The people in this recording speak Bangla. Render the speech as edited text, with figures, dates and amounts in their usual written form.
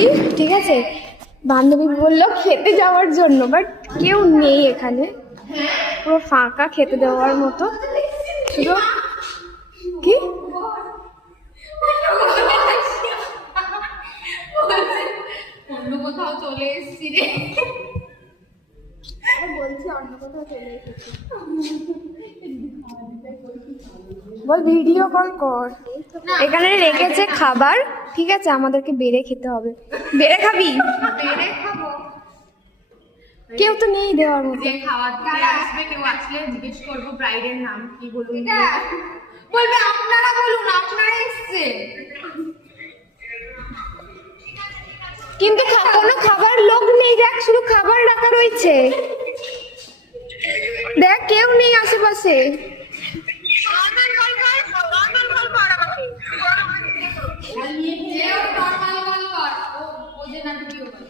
যাচ্ছি, ঠিক আছে? বান্ধবী বললো খেতে যাওয়ার জন্য, বাট কেউ নেই এখানে, পুরো ফাঁকা খেতে দেওয়ার মতো। শুধু কি অন্য কোথাও চলে এসেছি রে, বলছি অন্য কোথাও চলে এসেছি। বল ভিডিও কল কর। এখানে রেখেছে খাবার, ঠিক আছে? আমাদেরকে বেড়ে খেতে হবে। বেড়ে খাবি? বেড়ে খাবো। কেউ তো নেই দেওয়ার মতো। যে খাওয়ার দিতে আসবে, কেউ আসলে জিজ্ঞেস করবো ব্রাইডের নাম কি, বলুন। বলবে আপনারা বলুন, আপনারা এসছে। কিন্তু কোনো খাবার লোক নেই, দেখ শুধু খাবার রাখা রয়েছে। দেখ কেউ নেই আশেপাশে। নর্মাল কল কর, ও যে না ভিডিও করে।